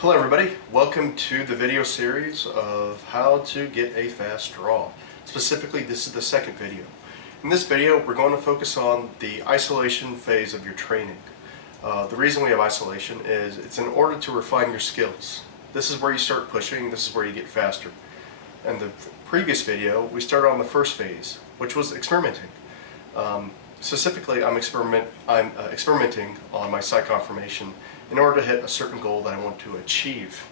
Hello everybody, welcome to the video series of how to get a fast draw. Specifically, this is the second video. In this video, we're going to focus on the isolation phase of your training. The reason we have isolation is it's in order to refine your skills. This is where you start pushing, this is where you get faster. In the previous video, we started on the first phase, which was experimenting. Specifically, I'm experimenting on my sight confirmation in order to hit a certain goal that I want to achieve.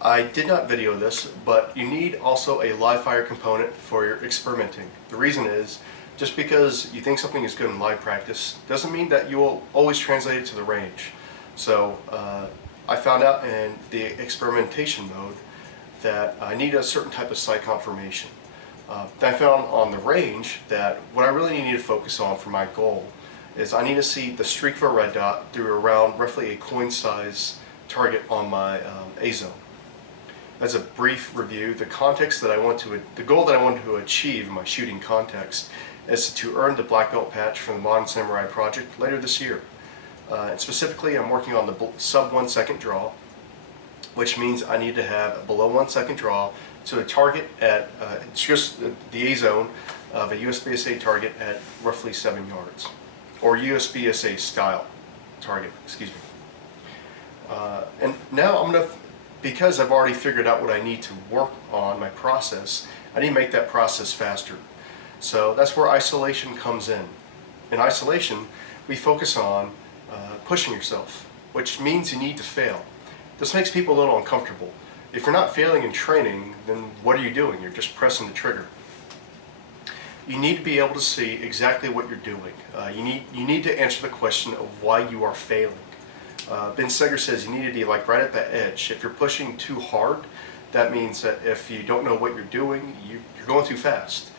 I did not video this, but you need also a live fire component for your experimenting. The reason is, just because you think something is good in live practice doesn't mean that you will always translate it to the range. So I found out in the experimentation mode that I need a certain type of sight confirmation. I found on the range that what I really need to focus on for my goal is I need to see the streak of a red dot through around roughly a coin size target on my A-zone. As a brief review, the goal that I want to achieve in my shooting context is to earn the black belt patch from the Modern Samurai project later this year. And specifically, I'm working on the sub 1 second draw, which means I need to have a below 1 second draw to a target at just the A-zone of a USBSA target at roughly 7 yards. Or USBSA style target, excuse me. And now because I've already figured out what I need to work on, my process, I need to make that process faster. So that's where isolation comes in. In isolation, we focus on pushing yourself, which means you need to fail. This makes people a little uncomfortable. If you're not failing in training, then what are you doing? You're just pressing the trigger. You need to be able to see exactly what you're doing. You need to answer the question of why you are failing. Ben Seger says you need to be like right at that edge. If you're pushing too hard, that means that if you don't know what you're doing, you're going too fast.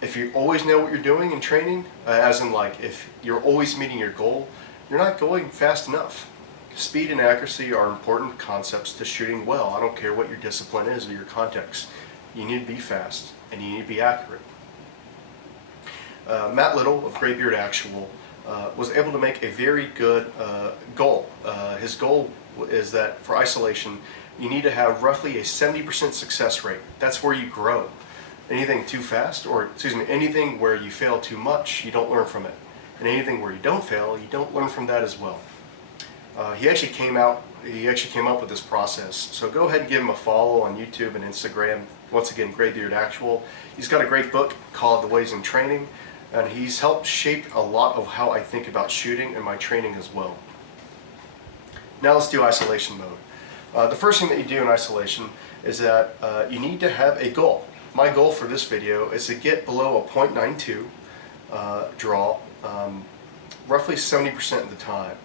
If you always know what you're doing in training, as in like if you're always meeting your goal, you're not going fast enough. Speed and accuracy are important concepts to shooting well. I don't care what your discipline is or your context. You need to be fast and you need to be accurate. Matt Little of Greybeard Actual was able to make a very good goal. His goal is that for isolation, you need to have roughly a 70% success rate. That's where you grow. Anything too fast, or excuse me, anything where you fail too much, you don't learn from it. And anything where you don't fail, you don't learn from that as well. He actually came up with this process. So go ahead and give him a follow on YouTube and Instagram. Once again, Greybeard Actual. He's got a great book called The Ways in Training, and he's helped shape a lot of how I think about shooting and my training as well. Now let's do isolation mode. The first thing that you do in isolation is that you need to have a goal. My goal for this video is to get below a .92 draw roughly 70% of the time.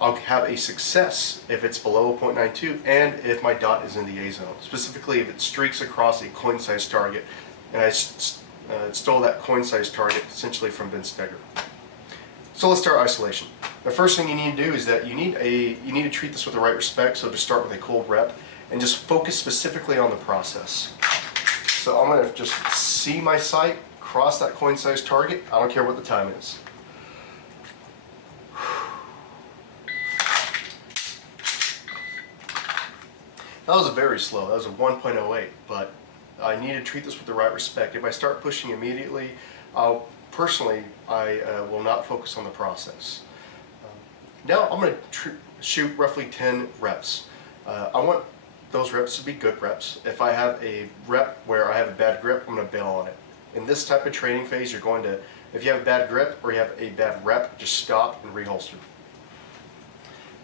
I'll have a success if it's below a .92 and if my dot is in the A-zone. Specifically, if it streaks across a coin-sized target, and I stole that coin-sized target essentially from Ben Seger. So let's start isolation. The first thing you need to do is that you need to treat this with the right respect. So just start with a cold rep and just focus specifically on the process. So I'm going to just see my sight cross that coin-sized target. I don't care what the time is. That was very slow. That was a 1.08, but I need to treat this with the right respect. If I start pushing immediately, I will not focus on the process. Now I'm going to shoot roughly 10 reps. I want those reps to be good reps. If I have a rep where I have a bad grip, I'm going to bail on it. In this type of training phase, if you have a bad grip or you have a bad rep, just stop and reholster.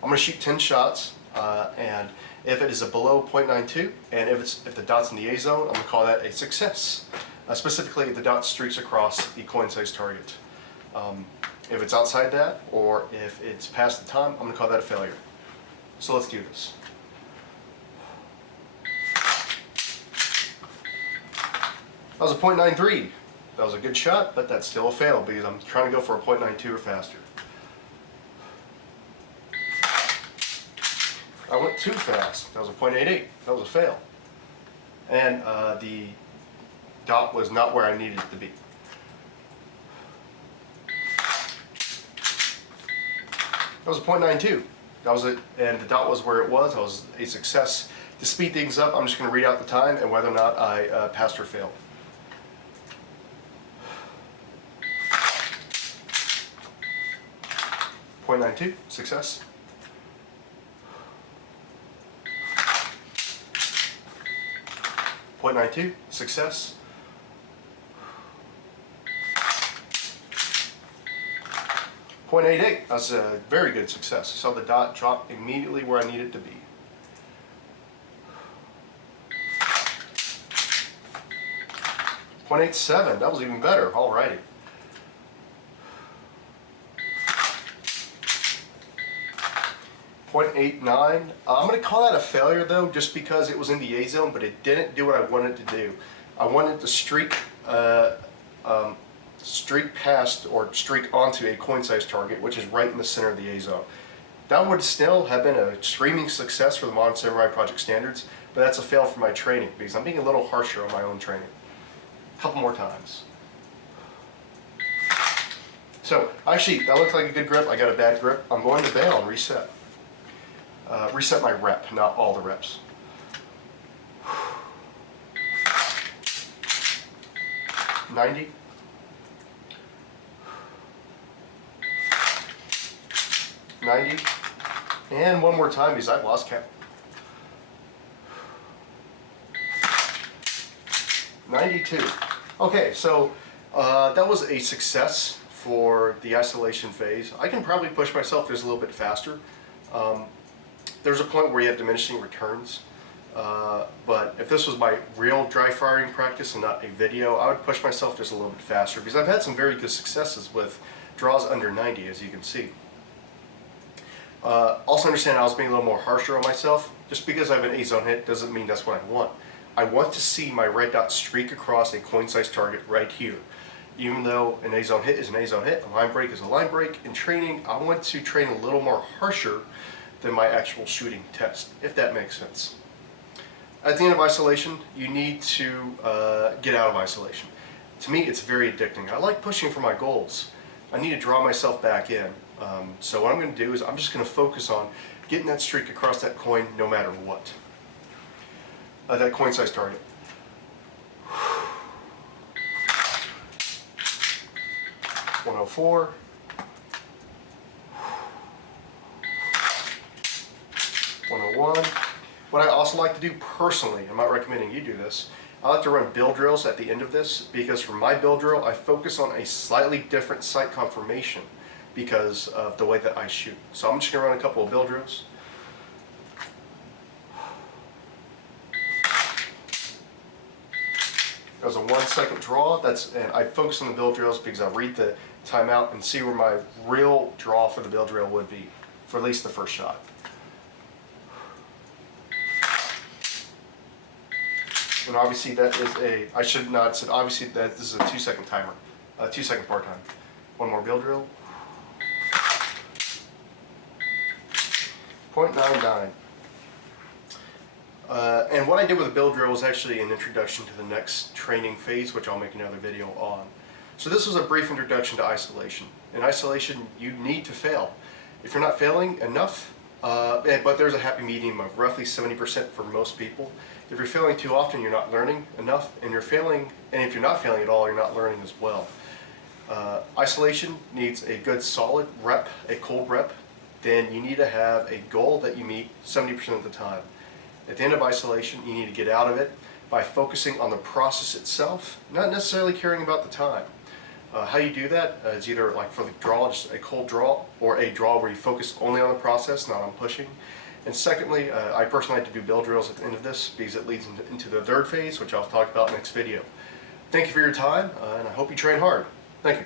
I'm going to shoot 10 shots, and if it is a below .92 and if the dot's in the A-zone, I'm going to call that a success. Specifically, if the dot streaks across the coin-sized target. If it's outside that, or if it's past the time, I'm going to call that a failure. So let's do this. That was a .93. That was a good shot, but that's still a fail because I'm trying to go for a .92 or faster. I went too fast. That was a .88. That was a fail. And the dot was not where I needed it to be. That was a .92. That was it, and the dot was where it was. That was a success. To speed things up, I'm just going to read out the time and whether or not I passed or failed. .92, success. .92, success. .88, that's a very good success. I saw the dot drop immediately where I need it to be. .87, that was even better, alrighty. .89, I'm going to call that a failure though, just because it was in the A zone, but it didn't do what I wanted to do. I wanted to streak past or streak onto a coin size target, which is right in the center of the A zone. That would still have been a screaming success for the Modern Samurai Project standards, but that's a fail for my training because I'm being a little harsher on my own training. A couple more times. So actually, that looks like a good grip. I got a bad grip. I'm going to bail and reset. Reset my rep, not all the reps. 90. 90. And one more time because I've lost count. 92. Okay, so that was a success for the isolation phase. I can probably push myself just a little bit faster. There's a point where you have diminishing returns, but if this was my real dry firing practice and not a video, I would push myself just a little bit faster because I've had some very good successes with draws under 90, as you can see. Also understand I was being a little more harsher on myself. Just because I have an A-zone hit doesn't mean that's what I want. I want to see my red dot streak across a coin-sized target right here. Even though an A-zone hit is an A-zone hit, a line break is a line break, in training I want to train a little more harsher than my actual shooting test, if that makes sense. At the end of isolation, you need to get out of isolation. To me, it's very addicting. I like pushing for my goals. I need to draw myself back in. So what I'm going to do is I'm just going to focus on getting that streak across that coin no matter what. That coin size target. .104. 101. What I also like to do personally, I'm not recommending you do this, I like to run build drills at the end of this because for my build drill I focus on a slightly different sight conformation because of the way that I shoot. So I'm just going to run a couple of build drills. That was a 1 second draw. And I focus on the build drills because I read the timeout and see where my real draw for the build drill would be for at least the first shot. And obviously that is a, I should not have said, obviously that this is a 2 second timer, 2 second part time. One more build drill. .99. And what I did with the build drill was actually an introduction to the next training phase, which I'll make another video on. So this was a brief introduction to isolation. In isolation, you need to fail. If you're not failing enough, but there's a happy medium of roughly 70% for most people. If you're failing too often, you're not learning enough, and if you're not failing at all, you're not learning as well. Isolation needs a good solid rep, a cold rep. Then you need to have a goal that you meet 70% of the time. At the end of isolation, you need to get out of it by focusing on the process itself, not necessarily caring about the time. How you do that is either like for the draw, just a cold draw, or a draw where you focus only on the process, not on pushing. And secondly, I personally like to do build drills at the end of this because it leads into the third phase, which I'll talk about next video. Thank you for your time, and I hope you train hard. Thank you.